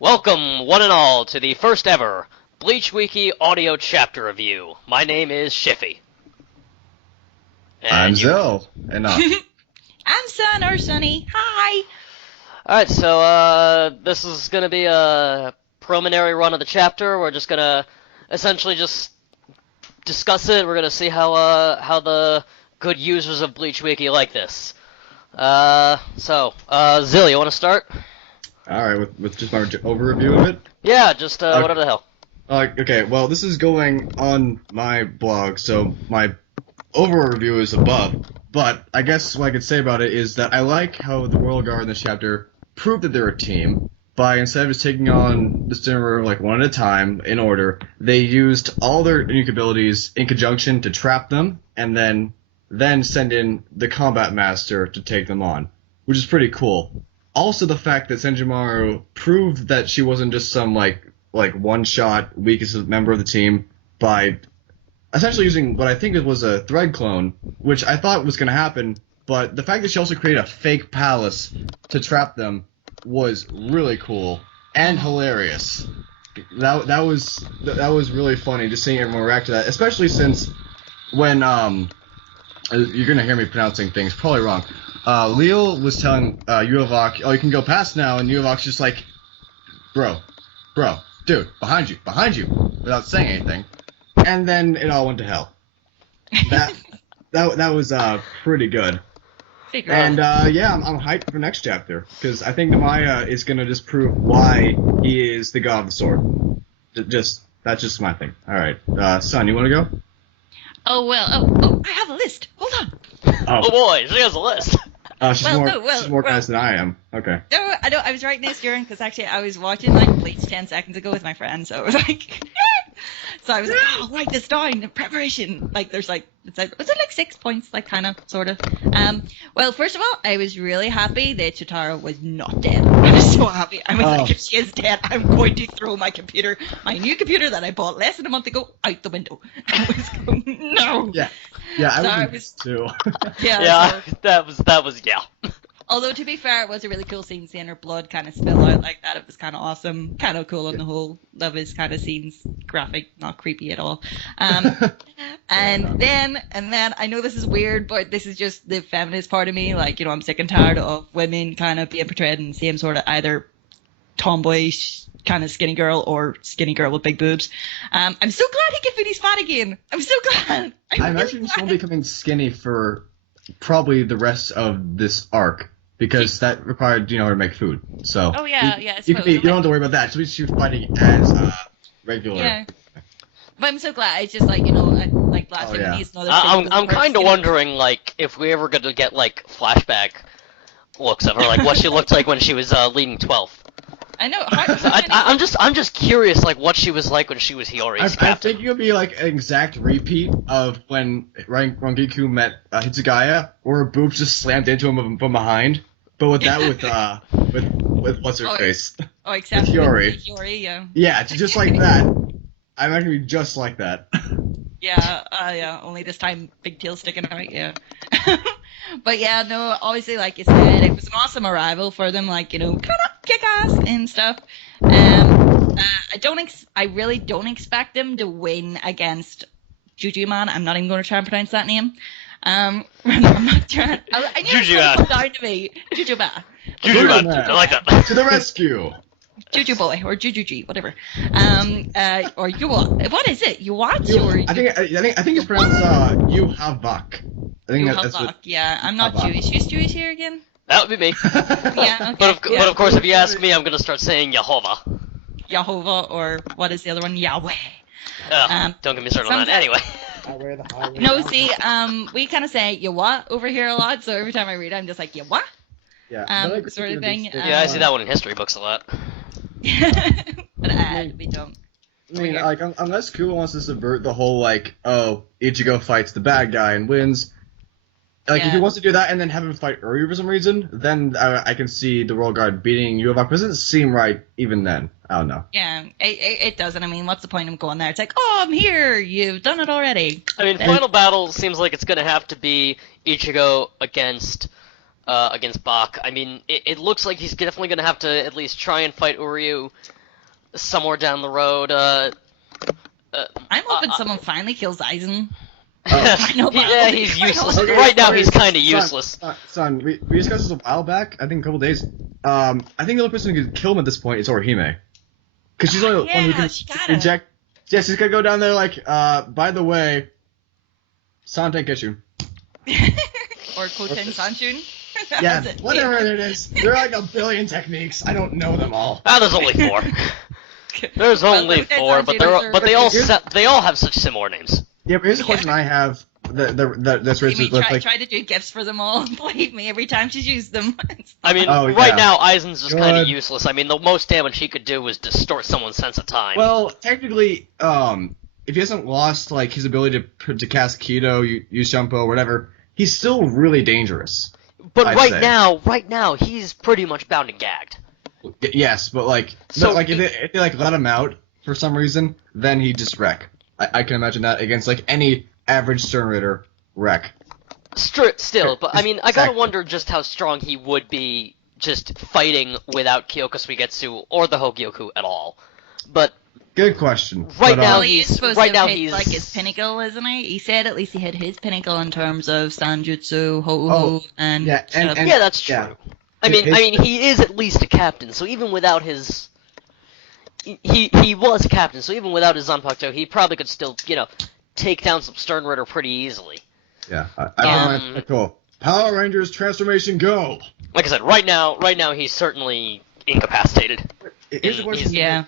Welcome, one and all, to the first ever Bleach Wiki audio chapter review. My name is Shiffy. I'm Zell, and I'm Sun or Sunny. Hi. Alright, so this is gonna be a preliminary run of the chapter. We're just gonna essentially just discuss it. We're gonna see how the good users of Bleach Wiki like this. Zill, you wanna start? Alright, with just my overview of it? Yeah, just whatever the hell. Okay, well, this is going on my blog, so my overview is above, but I guess what I could say about it is that I like how the Royal Guard in this chapter proved that they're a team by, instead of just taking on the Steamer like one at a time in order, they used all their unique abilities in conjunction to trap them and then send in the Combat Master to take them on, which is pretty cool. Also, the fact that Senjumaru proved that she wasn't just some like one-shot weakest member of the team by essentially using what I think it was a thread clone, which I thought was going to happen, but the fact that she also created a fake palace to trap them was really cool and hilarious. That was really funny, just seeing everyone react to that, especially since when you're going to hear me pronouncing things probably wrong. Leal was telling Yuavak, oh, you can go past now, and Yuavak's just like, bro, dude, behind you, without saying anything. And then it all went to hell. That was pretty good. And yeah, I'm hyped for next chapter, because I think Namaya is going to just prove why he is the god of the sword. That's just my thing. Alright, Sun, you want to go? Oh, well, I have a list. Hold on. Oh boy, she has a list. She's more nice than I am. Okay. No, I know. I was writing this during, because actually I was watching like Bleach 10 seconds ago with my friend, so it was like, so I was like, oh, I'll write this down in preparation. Like, there's like, was it like 6 points, like kind of, sort of. Well, first of all, I was really happy that Chitara was not dead. I was so happy. I was like, if she is dead, I'm going to throw my new computer that I bought less than a month ago, out the window. I was going, no. Yeah, I was too. Yeah, that was yeah. Although, to be fair, it was a really cool scene seeing her blood kind of spill out like that. It was kind of awesome. Kind of cool on the whole. Love his kind of scenes. Graphic, not creepy at all. And then, I know this is weird, but this is just the feminist part of me. Like, you know, I'm sick and tired of women kind of being portrayed in the same sort of either tomboyish kind of skinny girl or skinny girl with big boobs. I'm so glad he can finish fat again. I'm so glad. I'm actually just going to be becoming skinny for probably the rest of this arc. Because that required, her to make food. So. Oh yeah. You don't have to worry about that. So she's fighting as regular. Yeah. But I'm so glad. It's just like, like last time he's another. I'm kind of wondering, like, if we ever going to get like flashback looks of her, like what she looked like when she was leading 12. I know. I'm just curious, like what she was like when she was Hiyori's captain. I think it would be like an exact repeat of when Rangiku met Hitsugaya, where her boobs just slammed into him from behind. But with that, with what's her face? Oh, except with Hiyori. Hiyori, yeah. Yeah, just like that. I'm not gonna be just like that. Yeah. Only this time, big tail sticking out. Yeah. But yeah, no. Obviously, like you said, it was an awesome arrival for them. Like, kind of kick ass and stuff. I really don't expect them to win against Juju Man. I'm not even going to try and pronounce that name. I'm not trying. I knew it was down to me. Juju Man. I like that. To the rescue. Juju Boy or Juju G, whatever. Or you what? What is it? You watch or? I think it's pronounced Yuhavak. I think that's what. Yeah, I'm not Jewish. Who's Jewish here again? That would be me. Yeah. Okay. But of course, if you ask me, I'm gonna start saying Yehovah. Yehovah, or what is the other one? Yahweh. Don't get me started on that. Anyway. No, see, we kind of say "you what" over here a lot, so every time I read it, I'm just like "you what." Yeah. Sort of thing. Yeah, I see that one in history books a lot. But we don't. I mean, like, unless Kubo wants to subvert the whole, like, oh, Ichigo fights the bad guy and wins. Like, if he wants to do that and then have him fight Uryu for some reason, then I can see the Royal Guard beating Yuavak. It doesn't seem right even then. I don't know. Yeah, it doesn't. I mean, what's the point of going there? It's like, oh, I'm here. You've done it already. I mean, final battle seems like it's going to have to be Ichigo against against Bach. I mean, it looks like he's definitely going to have to at least try and fight Uryu somewhere down the road. I'm hoping someone finally kills Aizen. Yeah, he's useless. Right now, he's kind of useless. Son, we discussed this a while back, I think a couple days. I think the only person who can kill him at this point is Orihime. Because she's the only one who can inject. Yeah, she's gonna go down there like, by the way, Sante Kishu. Or Koten Sanshun. Yeah, whatever it is. There are like a billion techniques. I don't know them all. There's only 4. There's only 4, but they all have such similar names. Yeah, but here's the question I have. That's Amy tried to do gifts for them all. Believe me, every time she's used them. I mean, right now Aizen's just kind of useless. I mean, the most damage he could do was distort someone's sense of time. Well, technically, if he hasn't lost like his ability to cast Kido, use Shumpo, whatever, he's still really dangerous. But right now, he's pretty much bound and gagged. Yes, but if they like let him out for some reason, then he just wreck. I can imagine that against like any average Stern Ritter wreck. Still, but I mean, I gotta wonder just how strong he would be just fighting without Kyoka Suigetsu or the Hogyoku at all. But good question. Right now he's like his pinnacle, isn't he? He said at least he hit his pinnacle in terms of Sanjutsu, Houhu, and yeah, yeah, that's true. Yeah. I mean, he is at least a captain, so even without his he was a captain, so even without his Zanpakuto, he probably could still, take down some Stern Ritter pretty easily. Yeah, I don't mind. Cool. Power Rangers transformation, go! Like I said, right now he's certainly incapacitated. He's restrained.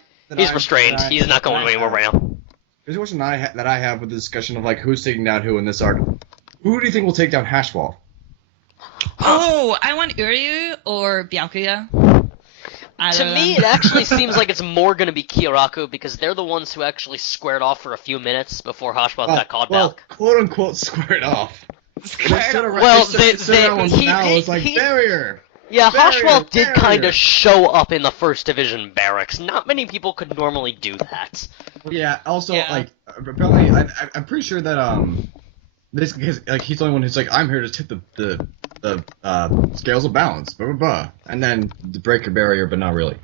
He's not going anywhere right now. Here's a question that I have with the discussion of like who's taking down who in this arc. Who do you think will take down Hashwall? Oh, I want Uryu or Byakuya. To me, it actually seems like it's more going to be Kyoraku because they're the ones who actually squared off for a few minutes before Hashwell got called back. Quote unquote squared off. Well, it's like barrier. Yeah, Hashwell did kind of show up in the First Division barracks. Not many people could normally do that. Yeah. Also, apparently, I'm pretty sure that this like he's the only one who's like, I'm here to tip the scales of balance, blah blah blah, and then to break a barrier, but not really.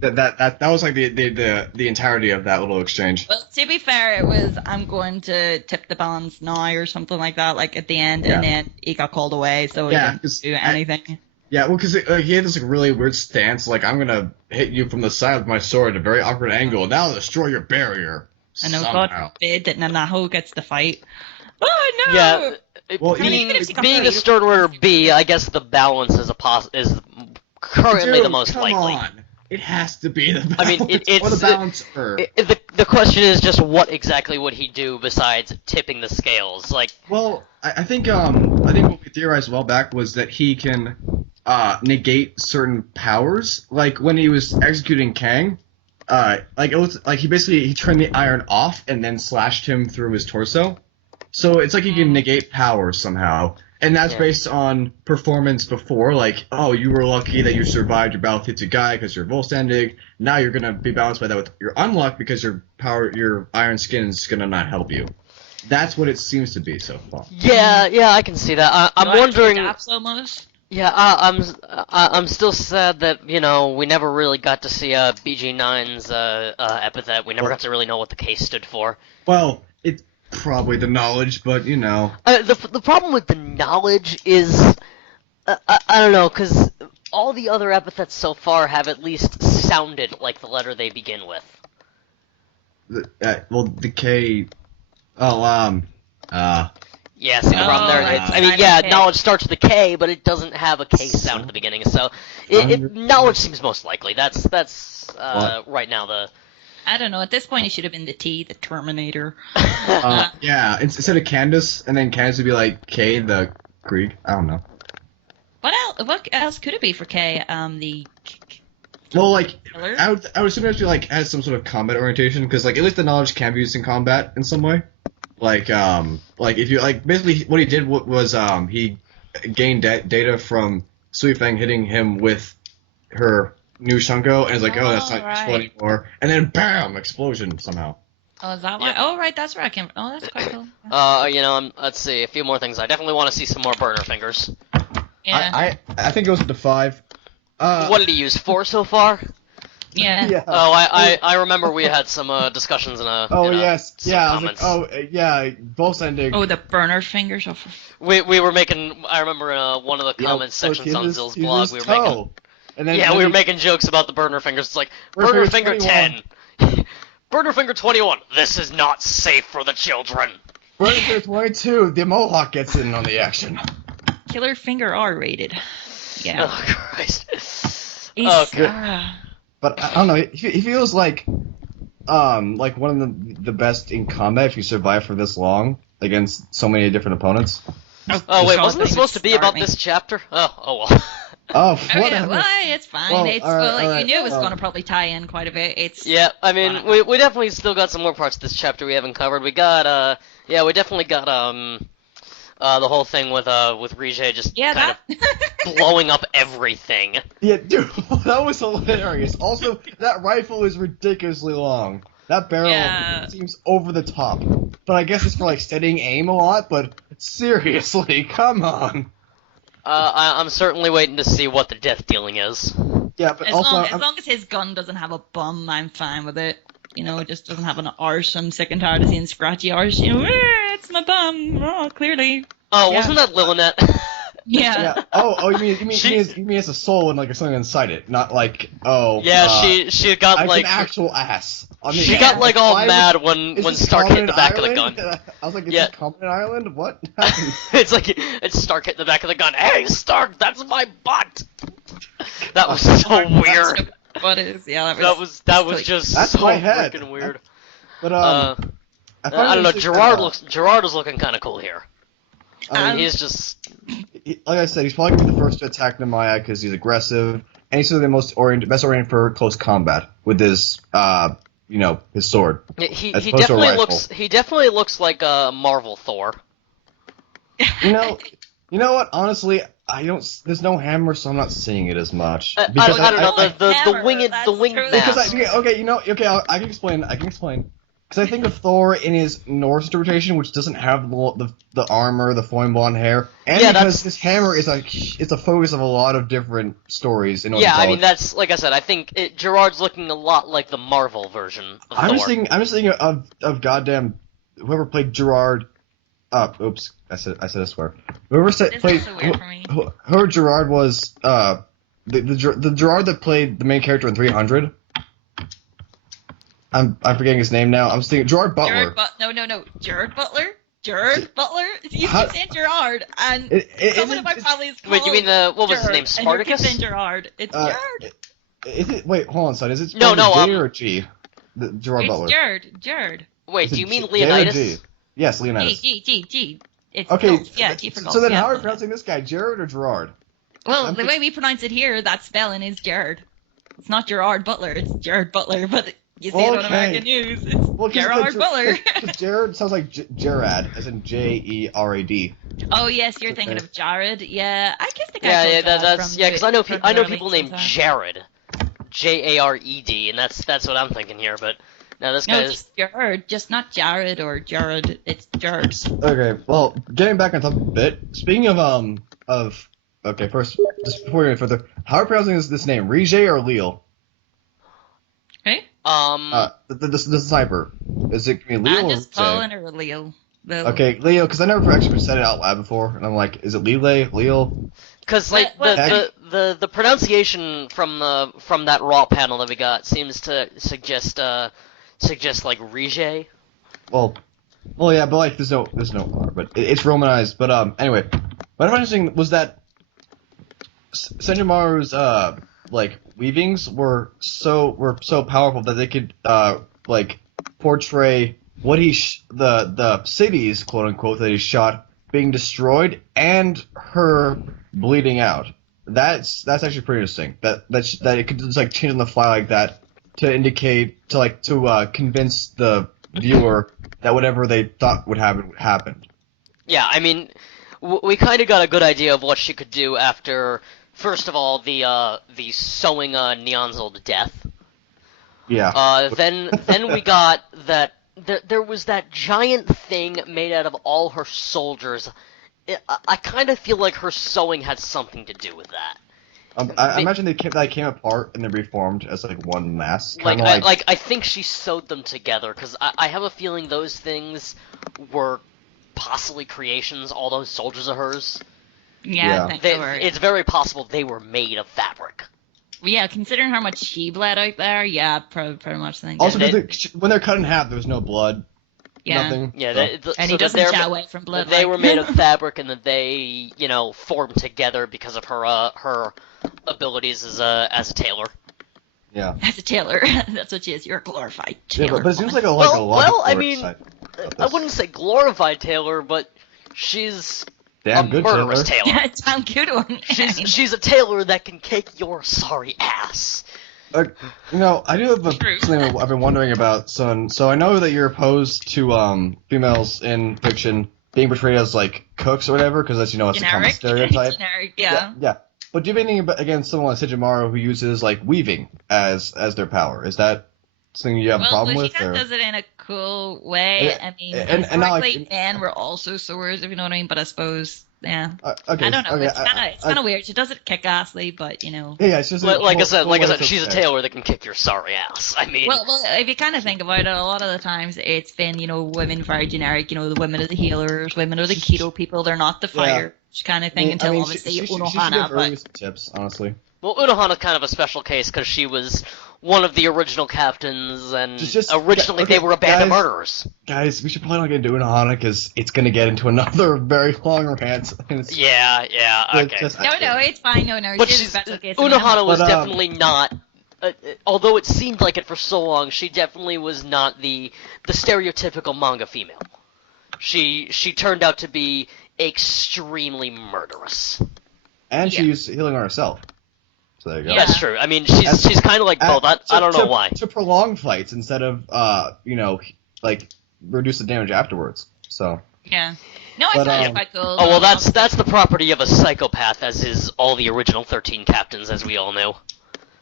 That was like the entirety of that little exchange. Well, to be fair, it was I'm going to tip the balance now or something like that, like at the end, and then he got called away, so he didn't do anything. Yeah, well, because he had this like, really weird stance, like I'm gonna hit you from the side with my sword at a very awkward angle, and I'll destroy your barrier. I know, God forbid that Nanaho gets the fight. Oh no! Yeah, well, being a Stern Ritter B, I guess the balance is currently the most likely. Come on. It has to be the balance. I mean, it's or the balancer. The question is just what exactly would he do besides tipping the scales? Like, well, I think what we theorized a while back was that he can negate certain powers. Like when he was executing Kang, like it was like he turned the iron off and then slashed him through his torso. So it's like he can negate powers somehow. And that's based on performance before, like, oh, you were lucky that you survived your battle with Hitsugai because you're Volstandig. Now you're gonna be balanced by that with your unluck because your iron skin is gonna not help you. That's what it seems to be so far. Yeah, I can see that. I'm wondering. Almost? Yeah, I'm still sad that we never really got to see BG9's epithet. We never got to really know what the case stood for. Well, it's probably the knowledge, but the problem with the knowledge is I don't know, because all the other epithets so far have at least sounded like the letter they begin with. The K. Yeah, see the problem there. Knowledge starts with a K, but it doesn't have a K sound at the beginning, so knowledge seems most likely. That's right now the. I don't know. At this point, it should have been the T, the Terminator. Yeah, instead of Candace, and then Candace would be like K, the Krieg. I don't know. What else could it be for K? Well, like I would assume it actually like has some sort of combat orientation because like at least the knowledge can be used in combat in some way. Like if you like basically what he did was he gained data from Sui Fang hitting him with her new Shunko, and it's like, oh, that's not useful anymore. And then, bam, explosion somehow. Oh, is that why? Yeah. Oh, right, that's where I came from. Oh, that's quite cool. Let's see, a few more things. I definitely want to see some more burner fingers. Yeah. I think it goes up to 5. What did he use, 4 so far? Yeah. Yeah. Oh, I remember we had some discussions in a. Oh in a- yes, some yeah. I was like, comments. yeah, both ending. Oh, the burner fingers. Oh, We were making. I remember in one of the you know, comments sections on his- Zill's his blog, we were making. toe. And then Yeah, we were making jokes about the burner fingers. It's like burner finger 10, burner finger 21. This is not safe for the children. Burner finger 22. The Mohawk gets in on the action. Killer finger R rated. Yeah. Oh Christ. He's- Okay. But I don't know. He feels like one of the best in combat if you survive for this long against so many different opponents. Oh wait, God, wasn't they this supposed to would be start about me. this chapter? Oh well. Oh, Oh, yeah, whatever. well, it's fine. Well, It's alright, you alright, knew it was well. going to probably tie in quite a bit. It's Yeah, I mean, Wow. we definitely still got some more parts of this chapter we haven't covered. We got we definitely got the whole thing with Rijé just yeah, kind that. of blowing up everything. Yeah, dude, that was hilarious. Also, that rifle is ridiculously long. That barrel Yeah. seems over the top. But I guess it's for like steadying aim a lot. But seriously, come on. I'm certainly waiting to see what the death dealing is. Yeah, but As also, long as his gun doesn't have a bum, I'm fine with it. You know, it just doesn't have an arse. I'm sick and tired of seeing scratchy arse. You know, it's my bum. Oh, clearly. Oh, Yeah. wasn't that Lillinette? Yeah. yeah. Oh, you mean She- you mean as a soul and like something inside it, not like she got like like an actual ass. I mean, she got like all why would- mad when is this Stark common hit the in back of the Ireland? gun. I was like, is Yeah. this common in Ireland? What happened? it's Stark hitting the back of the gun. Hey, Stark, that's my butt. That was so weird. What is? Yeah, That was just That's so my head. freaking weird. But I find don't it know. interesting, Gerard is looking kind of cool here. I mean, He's just like I said, he's probably gonna be the first to attack Nemaya because he's aggressive, and he's sort of the best oriented for close combat with his, his sword. he As opposed to a rifle. he definitely looks like a Marvel Thor. You know what? Honestly, I don't. There's no hammer, so I'm not seeing it as much. I Because don't know the Hammer, winged that's the winged true. Because mask. I can explain. Because I think of Thor in his Norse interpretation, which doesn't have the armor, the flowing blonde hair, and Yeah, because that's- this hammer is it's a focus of a lot of different stories. In Yeah, I mean mythology. that's like I said. I think Gerard's looking a lot like the Marvel version of I'm Thor. just thinking of goddamn whoever played Gerard. Oops, I said a swear. Whoever This played is so weird for me. whoever Gerard was. The Gerard that played the main character in 300. I'm forgetting his name now. I was thinking Gerard Butler. No. Jared Butler? Jared Butler? You How- keep saying Gerard, and It- someone in my it's- family is called Wait, you mean what was his Jared, name? and you keep Spartacus? saying Gerard. It's Uh, Jared. Is it? Wait, hold on, son. Is it No, spelled no, J or G? The Gerard It's Butler. Jared. Wait, Is do it you mean J or Leonidas? G? Yes, Leonidas. G. It's Okay, golf. Yeah, G for golf. so then yeah. how are we pronouncing this guy? Jared or Gerard? Well, I'm the way we pronounce it here, that spelling is Jared. It's not Gerard Butler, it's Jared Butler, but you see it on Okay. American News, it's Well, Gerard Butler. Because Jared sounds like Gerard, as in Jerad. Oh yes, you're thinking of Jared. Yeah, I guess the guy Yeah, called yeah, Jared that's from yeah. Because the- I know from I the know early people named sometimes. Jared, Jared, and that's what I'm thinking here. But now this No, guy it's is Jared, just not Jared or Jared. It's Jared. Okay, well, getting back on top a bit. Speaking of okay, first, just before we go further, how are we pronouncing this name? Rijé or Leal? Okay, The sniper. Is it gonna be Leal I'm or just Rijé? calling her Leo. Lil. Okay, Leo, because I never actually said it out loud before, and I'm like, is it Leal? because like What- the pronunciation from that raw panel that we got seems to suggest like Rijé. Well, yeah, but like, there's no R, but it's romanized. But anyway, what I found interesting was that Senjumaru's like weavings were so powerful that they could like portray what the cities, quote unquote, that he shot being destroyed and her bleeding out. That's actually pretty interesting. That it could just like change on the fly like that to indicate to convince the viewer that whatever they thought would happen happened. Yeah, I mean, we kind of got a good idea of what she could do after, first of all, the sewing Neonzel to death. Yeah. Then we got that there was that giant thing made out of all her soldiers. I kind of feel like her sewing had something to do with that. I imagine they came apart and they reformed as like one mass. I think she sewed them together because I have a feeling those things were possibly creations. All those soldiers of hers. Yeah, I think they were. It's very possible they were made of fabric. Yeah, considering how much she bled out there, yeah, pretty much. Think also, when they're cut in half, there's no blood. Yeah. Nothing. Yeah, so. And he doesn't shy away from blood. They were made of fabric, and that they, formed together because of her abilities as a tailor. Yeah. As a tailor, that's what she is. You're a glorified tailor. Yeah, but it seems like a well, I mean, I wouldn't say glorified tailor, but she's damn a good murderous tailor. tailor. Yeah, damn good one. She's a tailor that can kick your sorry ass. I do have something I've been wondering about, son. So I know that you're opposed to females in fiction being portrayed as like cooks or whatever, because that's it's a common stereotype. Generic, yeah. Yeah. But do you have anything against someone like Sejimaro who uses like weaving as their power? Is that something you have a problem with? She kind of does it in a cool way. I mean, and not like men were also sewers, if you know what I mean. But I suppose, yeah. Okay. I don't know. Okay, It's kind of weird. She does it kick-assly, but Yeah, it's just like I said, she's a tailor that can kick your sorry ass. I mean, well, if you kind of think about it, a lot of the times it's been women very generic. The women are the healers, women are the keto people. They're not the fighters kind of thing. Until obviously Unohana. But some tips, honestly. Well, Unohana's kind of a special case because she was one of the original captains, and originally they were a band of murderers. Guys, we should probably not get into Unohana because it's going to get into another very long rant. Yeah, okay. No, it's fine. No, but she's a special case. Unohana was definitely not. Although it seemed like it for so long, she definitely was not the stereotypical manga female. She turned out to be extremely murderous. And she used healing on herself. So there you go. Yeah. That's true. I mean, she's kind of like both. I don't know why. To prolong fights instead of, reduce the damage afterwards. So. Yeah. No, I thought it was quite cool. Oh, well, that's the property of a psychopath, as is all the original 13 captains, as we all knew.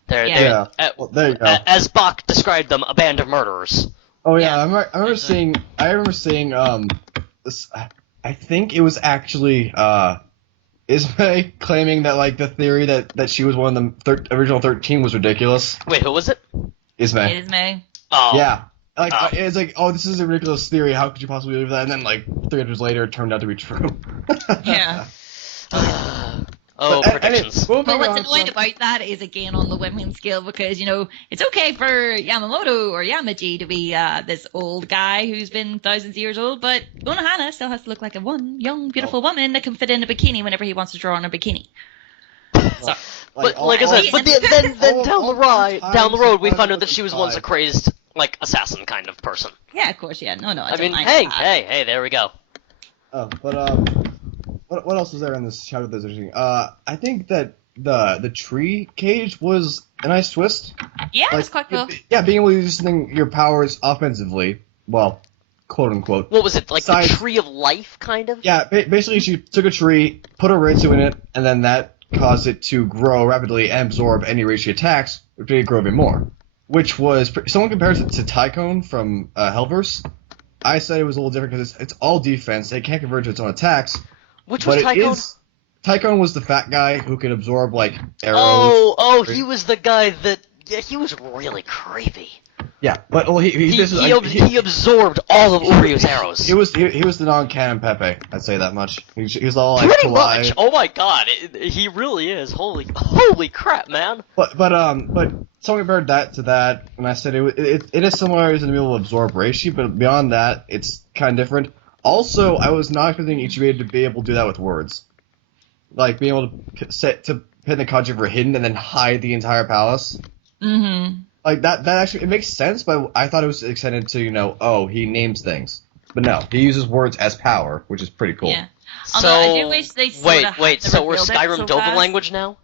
There you go. As Bach described them, a band of murderers. Oh yeah, I remember seeing this. I think it was actually Ismay claiming that the theory that she was one of the original 13 was ridiculous. Wait, who was it? Ismay. Ismay. Oh. Yeah. It's like, oh, this is a ridiculous theory. How could you possibly believe that? And then 3 years later, it turned out to be true. Yeah. Predictions. But what's annoying about that is, again, on the women's scale, because, it's okay for Yamamoto or Yamaji to be this old guy who's been thousands of years old, but Unohana still has to look like a young, beautiful woman that can fit in a bikini whenever he wants to draw on a bikini. So. But like I said, then down the road, we found out that she was once a crazed, assassin kind of person. Yeah, of course, yeah. No, I mean, hey, there we go. Oh, but what else is there in this chapter that's interesting? I think that the tree cage was a nice twist. Yeah, it's quite cool. Yeah, being able to use your powers offensively, well, quote unquote. What was it, the tree of life, kind of? Yeah, basically she took a tree, put a Ritsu in it, and then that caused it to grow rapidly and absorb any rage she attacks, which made it grow even more. Which was, someone compares it to Tycone from Hellverse. I said it was a little different because it's all defense. It can't convert to its own attacks. Which was Tycone? Tycone was the fat guy who could absorb, arrows. Oh, he was the guy that... Yeah, he was really creepy. Yeah, but he absorbed all of Urio's arrows. He was the non-canon Pepe. I'd say that much. He was all pretty much. Oh my god, he really is. Holy crap, man. But someone compared that to that, and I said it is similar in the middle of absorb Reishi, but beyond that, it's kind of different. Also, I was not expecting Ichibe to be able to do that with words, being able to pin the kanji for hidden and then hide the entire palace. Mm-hmm. That actually, it makes sense, but I thought it was extended to, he names things. But no, he uses words as power, which is pretty cool. Yeah. So, I do wish they wait, so we're Skyrim Dova language now?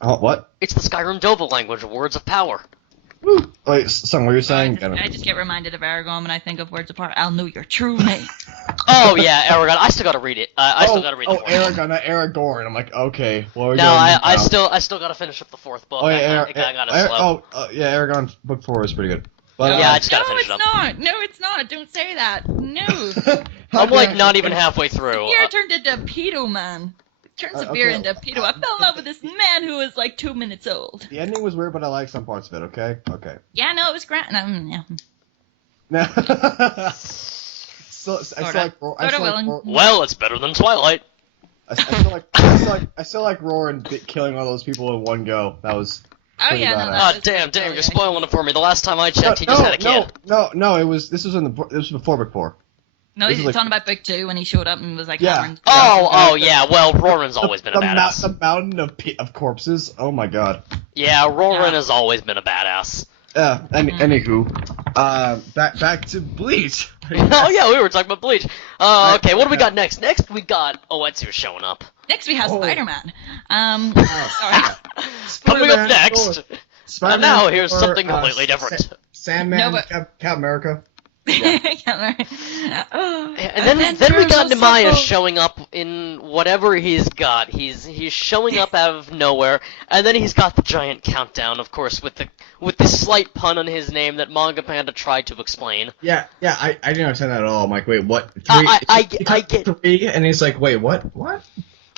What? It's the Skyrim Dova language, words of power. Woo! Wait, son, what are you saying? I just get reminded of Aragon when I think of words apart. I'll know your true name. Oh yeah, Aragon. I still gotta read it. I still gotta read the fourth Aragon, not Aragorn. I'm like, okay. Well, I still gotta finish up the fourth book. Oh yeah, I think I got it slow. Aragon book 4 is pretty good. But, Yeah, I just gotta no, finish it's it up. not. No, it's not. Don't say that. No. I'm like not even halfway through. Beer turned into pedo man. Turns a beer okay. into pedo. I fell in love with this man who was like 2 minutes old. The ending was weird, but I like some parts of it. Okay. Okay. Yeah, no, it was great. Yeah. Now, I still like. Well, it's better than Twilight. I still like Roaring killing all those people in one go. That was. Oh pretty yeah, no, badass. that Oh was damn, pretty you're cool, spoiling it for me. The last time I checked, he just had a kid. No. This was before book 4. No, This he's is like- talking about book 2 when he showed up and was like Yeah. hammering. Oh yeah. Well, Roran's always been a The badass. mountain of corpses. Oh my god. Yeah, Roran Yeah. has always been a badass. Anywho, back to Bleach. Oh yeah, we were talking about Bleach. Okay, what do we got next? Next we got Oetsu showing up. Next we have Oh. Spider-Man. Sorry. Coming up Spider-Man, next. Thor, And Spider-Man, now here's Thor, something completely different. Sandman, No, but- Captain America. And then we got Nemaya showing up in whatever he's got. He's showing up out of nowhere, and then he's got the giant countdown, of course, with the slight pun on his name that Manga Panda tried to explain. Yeah, I didn't understand that at all. I'm like, wait, what? I He get cut 3, and he's like, wait, what? What?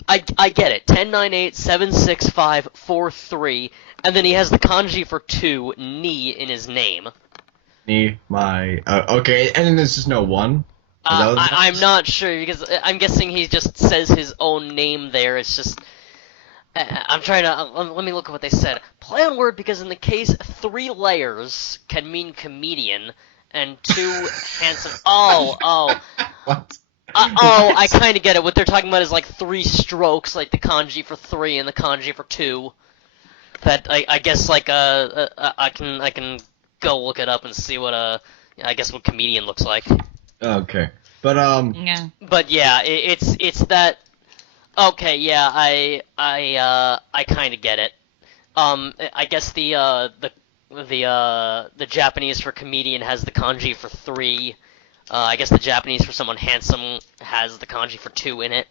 I get it. 10, 9, 8, 7, 6, 5, 4, 3, and then he has the kanji for 2, ni, in his name. Okay, and then there's just no 1. I'm not sure because I'm guessing he just says his own name there. It's just I'm trying to let me look at what they said. Play on word because in the case 3 layers can mean comedian and 2 handsome. Oh. What? I kind of get it. What they're talking about is like 3 strokes, like the kanji for 3 and the kanji for 2. That I guess like I can go look it up and see what I guess what comedian looks like. Okay, but Yeah. But yeah, it's that. Okay, yeah, I kind of get it. I guess the Japanese for comedian has the kanji for 3. I guess the Japanese for someone handsome has the kanji for 2 in it.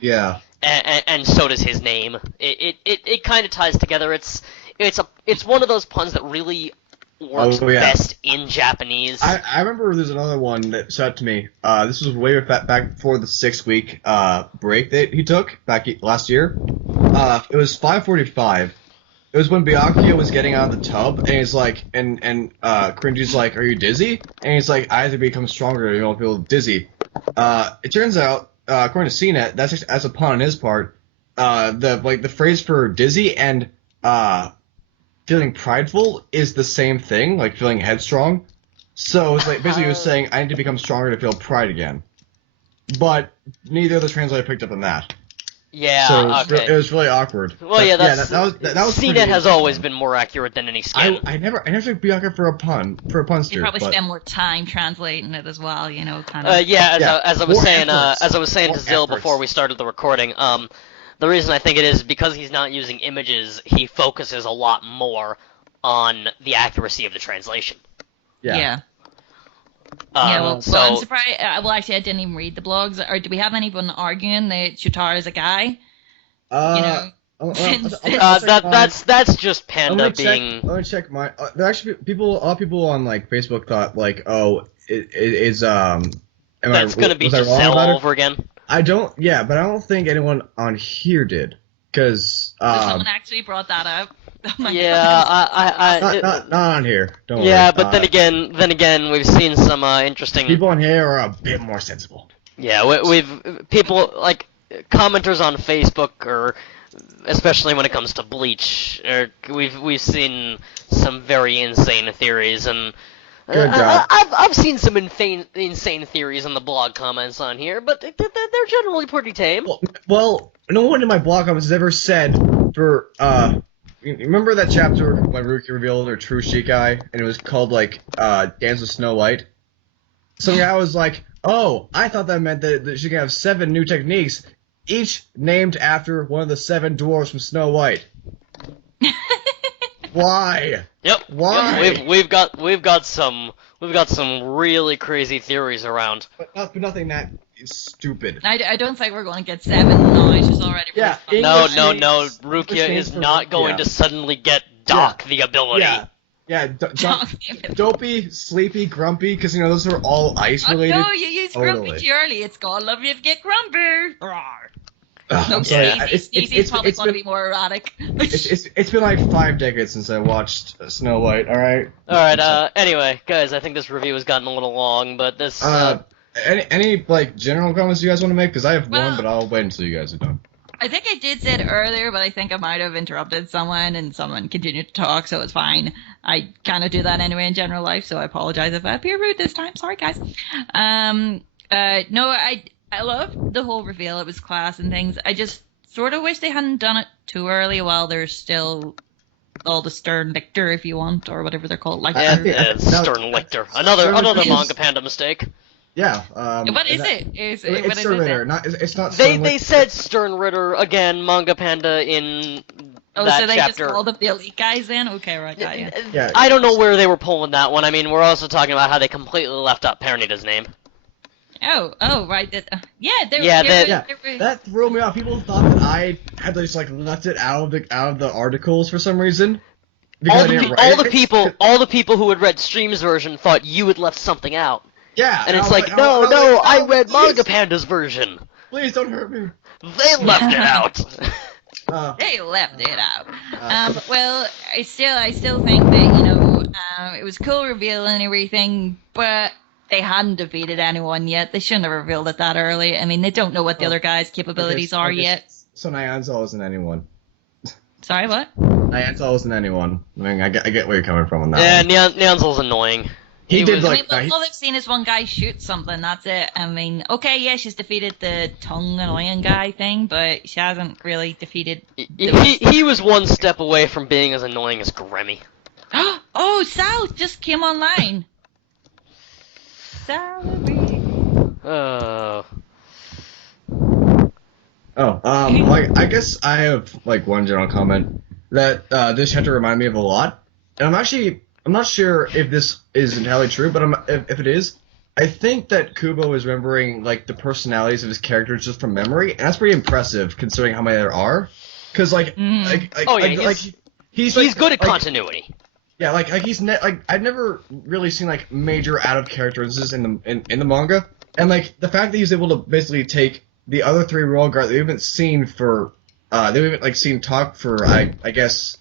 yeah. And so does his name. It kind of ties together. It's one of those puns that really works best in Japanese. I remember there's another one that stood out to me. This was way back before the 6-week break that he took last year. It was 5:45. It was when Byakuya was getting out of the tub, and he's like, and Cringy's like, "Are you dizzy?" And he's like, "I have to become stronger to don't feel dizzy." It turns out, according to CNET, that's a pun on his part. The phrase for dizzy and feeling prideful is the same thing, like feeling headstrong. So it's like basically he was saying, I need to become stronger to feel pride again. But neither of the translators picked up on that. Yeah, So okay. it was really awkward. Well, But, yeah, that was CNET pretty- has always been more accurate than any skin. I never took Byakuya for a punster. You probably but spend more time translating it as well, you know, kind of. Yeah, as I was More saying, efforts. as I was saying to More Zill efforts. before we started the recording, the reason I think it is because he's not using images, he focuses a lot more on the accuracy of the translation. Yeah. So I'm surprised. Well, actually, I didn't even read the blogs. Or do we have anyone arguing that Shotara's a guy? that's just Panda being. Let me check my. There are actually a lot of people on like Facebook thought like, oh, is That's gonna be was I wrong Giselle about all it? over again. I don't. Yeah, but I don't think anyone on here did, because So someone actually brought that up. Oh my Yeah, God. not on here. Don't worry. yeah, but then again, we've seen some interesting. people on here are a bit more sensible. Yeah, we've people like commenters on Facebook, or especially when it comes to Bleach, or we've seen some very insane theories, and Good God. I've seen some insane theories in the blog comments on here, but they're generally pretty tame. Well, no one in my blog comments has ever said for you remember that chapter when Ruki revealed her true Shikai, and it was called like Dance with Snow White? Some guy was like, "Oh, I thought that meant that she can have 7 new techniques, each named after one of the 7 dwarves from Snow White." Why? Yep. Why? Yep, we've got some really crazy theories around. But nothing that is stupid. I don't think we're going to get 7 now. She's already. Yeah, really No, English no, names- no. English Rukia names is for not going Rukia. to suddenly get Doc the ability. Yeah. Yeah, dopey, sleepy, grumpy, because those are all ice related. Oh no, you used grumpy Totally. too early. It's called love you to get grumpy. Ugh, No, I'm sorry. Sneezy's probably going to be more erotic. It's been like 5 decades since I watched Snow White. All right. Anyway, guys, I think this review has gotten a little long, but this. Any like general comments you guys want to make? Because I have Well- one, but I'll wait until you guys are done. I think I did say it earlier, but I think I might have interrupted someone and someone continued to talk, so it's fine. I kind of do that anyway in general life, so I apologize if I appear rude this time. Sorry, guys. No, I love the whole reveal. It was class and things. I just sort of wish they hadn't done it too early while there's still all the Stern Lictor, if you want, or whatever they're called. Like Stern Lictor. Another manga panda mistake. Yeah. What is it? It's What is Stern it? Ritter. It's not. Stern They Lictor. said Stern Ritter again, manga panda in Oh, that so they chapter. just called up the elite guys then? Okay, right, got you. Yeah. I don't know where they were pulling that one. I mean, we're also talking about how they completely left out Pernita's name. Oh, right. That threw me off. People thought that I had just like left it out of the articles for some reason. Because I didn't write it. All the people who had read Stream's version thought you had left something out. Yeah. And it's I was like, no, I was like, I read please, Manga Panda's version. Please don't hurt me. They left it out. They left it out. Well, I still think that it was a cool reveal and everything, but they hadn't defeated anyone yet. They shouldn't have revealed it that early. I mean, they don't know what the other guys' capabilities are yet. So Nyanzal isn't anyone. Sorry, what? Nyanzal isn't anyone. I mean, I get where you're coming from on that. Yeah, one. Nyanzal's annoying. He did I mean, all they've seen is one guy shoot something. That's it. I mean, okay, yeah, she's defeated the tongue annoying guy thing, but she hasn't really defeated. He was one step away from being as annoying as Grammy. Oh, Sal just came online. Salary. Oh. I guess I have like one general comment that this chapter reminded me of a lot, and I'm not sure if this is entirely true, but if it is, I think that Kubo is remembering like the personalities of his characters just from memory, and that's pretty impressive considering how many there are. Because he's good at continuity. Yeah, I've never really seen like major out of character instances in the manga, and like the fact that he's able to basically take the other 3 royal guards that we haven't seen for seen talk for I guess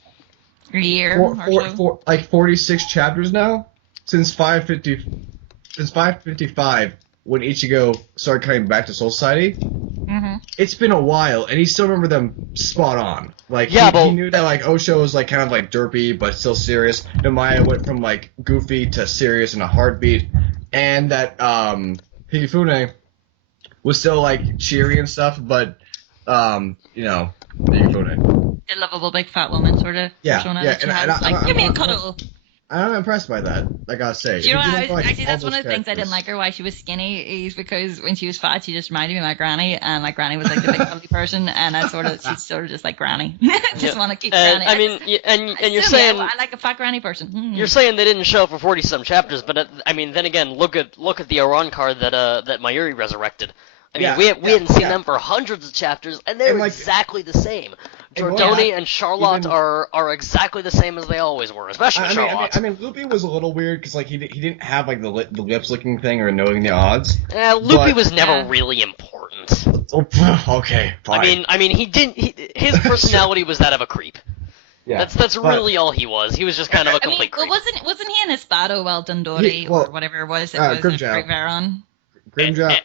a year for like 46 chapters now since 555 when Ichigo started coming back to Soul Society. Mm-hmm. It's been a while, and he still remembered them spot on. Like he knew that like Osho was like kind of like derpy but still serious. Nomaya went from like goofy to serious in a heartbeat, and that Hifune was still like cheery and stuff, but Hifune. A lovable big fat woman, sort of. Yeah, Give me a cuddle. I'm impressed by that. I gotta say. Do you know what? Actually, that's one of the things I didn't like her why she was skinny is because when she was fat, she just reminded me of my granny, and my granny was like the big ugly person, and she's sort of just like granny. Just want to keep granny. I mean, and you're saying I like a fat granny person. You're saying they didn't show for 40-some chapters, but I mean, then again, look at the Oran card that Mayuri resurrected. I mean, we hadn't seen them for hundreds of chapters, and they're exactly the same. Jordoni and Charlotte are exactly the same as they always were, especially Charlotte. I mean, Loopy was a little weird because like he didn't have like the lips licking thing or knowing the odds. Loopy was never really important. Okay, fine. I mean, his personality was that of a creep. Yeah, that's really all he was. He was just kind of a complete creep. Well, wasn't he in Espada while Dundori or whatever it was? Veron. Grimjaw.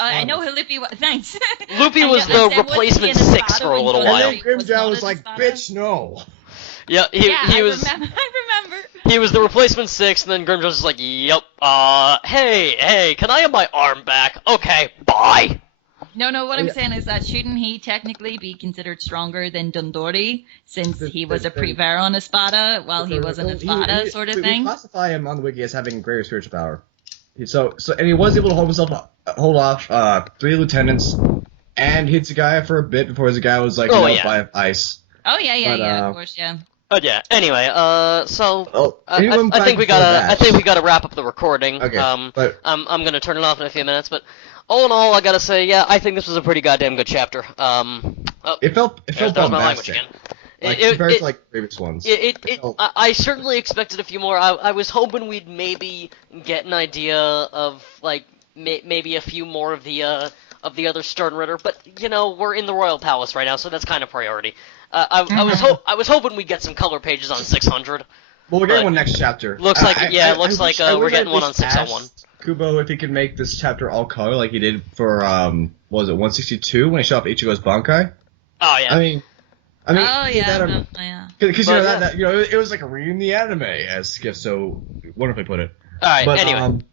I know who Loopy was. Thanks. Loopy was the replacement 6 for a little while. And then Grimjaw was like, bitch, no. Yeah, he was. I remember. He was the replacement 6, and then Grimjaw was just like, yep, hey, can I have my arm back? Okay, bye. No, what I'm saying is that shouldn't he technically be considered stronger than Dundori, since he was a pre-Veron Espada, while he was an Espada sort of thing? We classify him on the wiki as having greater spiritual power. So and he was able to hold off 3 lieutenants and Hitsugaya for a bit before Hitsugaya was like by ice. Oh yeah, of course, yeah. But yeah. Anyway, I think we gotta wrap up the recording. Okay. I'm gonna turn it off in a few minutes, but all in all, I gotta say, yeah, I think this was a pretty goddamn good chapter. It felt my language again. Like, It- compared it- to, like, previous ones. Oh. I certainly expected a few more. I was hoping we'd maybe get an idea of, like, maybe a few more of the other Sternritter, but, you know, we're in the Royal Palace right now, so that's kind of priority. I was hoping we'd get some color pages on 600. Well, we're getting but one next chapter. Looks like I looks like wish- I we're wish I getting one on at least 601. asked Kubo if he could make this chapter all color like he did for what was it 162 when he shot off Ichigo's Bankai. Oh yeah. I mean, Oh yeah, that, no, yeah. because you But, know yeah. that you know it was like reading the anime, as Skiff so wonderfully put it. All right. But Anyway.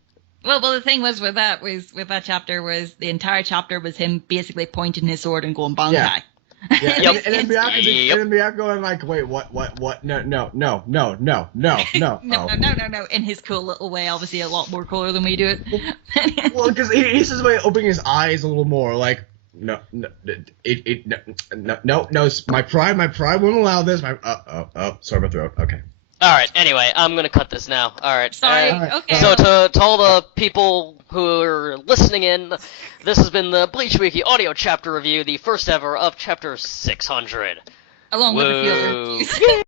Well, the thing was with that chapter was the entire chapter was him basically pointing his sword and going bankai. Yeah. Yeah, Yep. and then Miyako, Yep. and then Miyako going like, wait, what, no, No, oh. no, in his cool little way, obviously a lot more cooler than we do it. Well, because he says by opening his eyes a little more, like, no, my pride won't allow this. Sorry about throat. Okay. All right. Anyway, I'm gonna cut this now. All right. Sorry. Alright. Okay. So to all the people who are listening in, this has been the Bleach Wiki audio chapter review, the first ever of chapter 600. Along with a few other Woo. reviews.